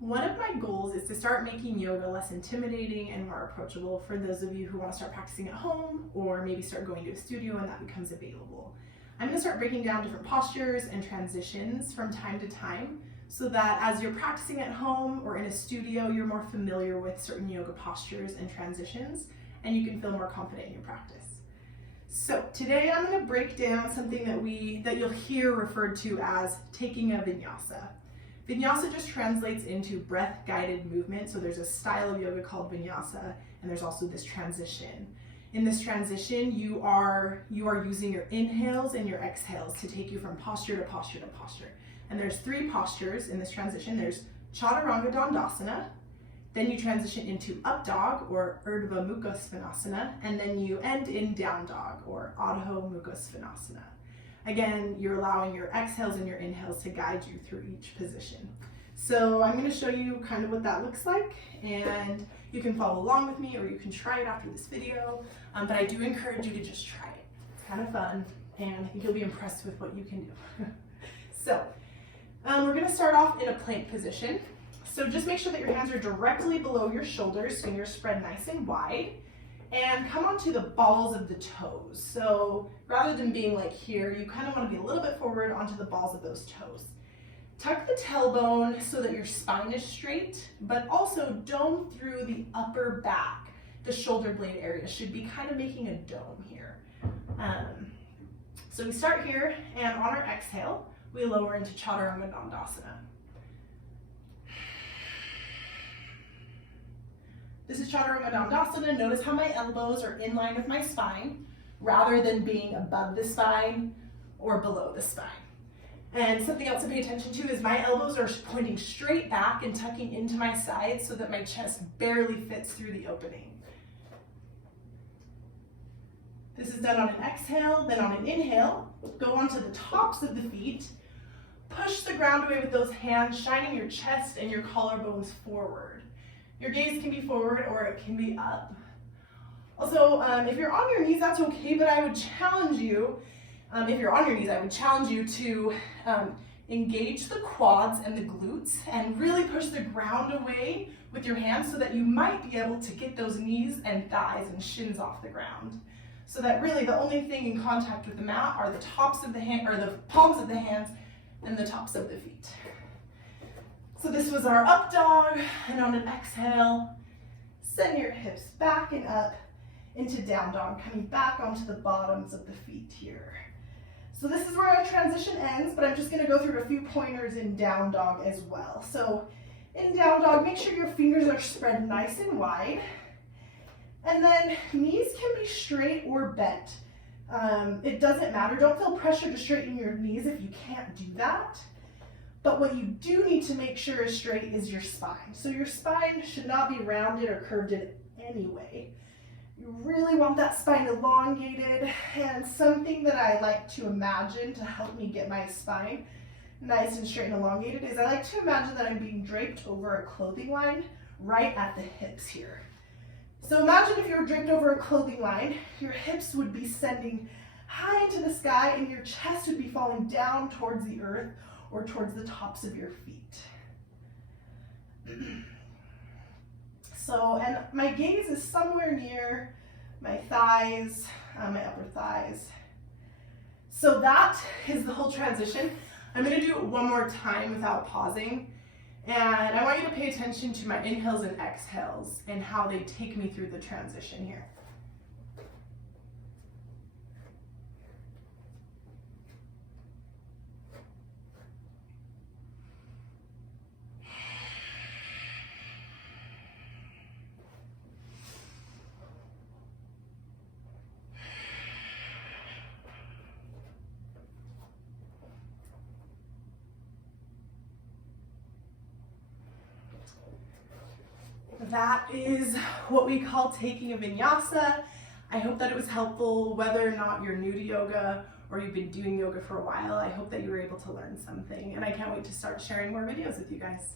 One of my goals is to start making yoga less intimidating and more approachable for those of you who want to start practicing at home or maybe start going to a studio when that becomes available. I'm going to start breaking down different postures and transitions from time to time so that as you're practicing at home or in a studio, you're more familiar with certain yoga postures and transitions and you can feel more confident in your practice. So today I'm going to break down something that you'll hear referred to as taking a vinyasa. Vinyasa just translates into breath-guided movement. So there's a style of yoga called vinyasa, and there's also this transition. In this transition, you are using your inhales and your exhales to take you from posture to posture to posture. And there's 3 postures in this transition. There's Chaturanga Dandasana, then you transition into up dog or Urdhva Mukha Svanasana, and then you end in down dog or Adho Mukha Svanasana. Again, you're allowing your exhales and your inhales to guide you through each position. So I'm going to show you kind of what that looks like, and you can follow along with me or you can try it after this video, but I do encourage you to just try it. It's kind of fun, and I think you'll be impressed with what you can do. So we're going to start off in a plank position. So just make sure that your hands are directly below your shoulders, fingers spread nice and wide. And come onto the balls of the toes. So rather than being like here, you kind of want to be a little bit forward onto the balls of those toes. Tuck the tailbone so that your spine is straight, but also dome through the upper back. The shoulder blade area should be kind of making a dome here. So we start here, and on our exhale, we lower into Chaturanga Dandasana. This is Chaturanga Dandasana. Notice how my elbows are in line with my spine rather than being above the spine or below the spine. And something else to pay attention to is my elbows are pointing straight back and tucking into my sides so that my chest barely fits through the opening. This is done on an exhale, then on an inhale, go onto the tops of the feet, push the ground away with those hands, shining your chest and your collarbones forward. Your gaze can be forward or it can be up. Also, if you're on your knees, that's okay, but I would challenge you, to engage the quads and the glutes and really push the ground away with your hands so that you might be able to get those knees and thighs and shins off the ground. So that really the only thing in contact with the mat are the tops of the hand, or the palms of the hands and the tops of the feet. So this was our up dog, and on an exhale, send your hips back and up into down dog, coming back onto the bottoms of the feet here. So this is where our transition ends, but I'm just going to go through a few pointers in down dog as well. So in down dog, make sure your fingers are spread nice and wide, and then knees can be straight or bent. It doesn't matter. Don't feel pressure to straighten your knees if you can't do that. But what you do need to make sure is straight is your spine. So your spine should not be rounded or curved in any way. You really want that spine elongated, and something that I like to imagine to help me get my spine nice and straight and elongated is I like to imagine that I'm being draped over a clothing line right at the hips here. So imagine if you were draped over a clothing line, your hips would be sending high into the sky and your chest would be falling down towards the earth or towards the tops of your feet. So, and my gaze is somewhere near my thighs, my upper thighs. So that is the whole transition. I'm going to do it one more time without pausing. And I want you to pay attention to my inhales and exhales and how they take me through the transition here. That is what we call taking a vinyasa. I hope that it was helpful, whether or not you're new to yoga or you've been doing yoga for a while. I hope that you were able to learn something, and I can't wait to start sharing more videos with you guys.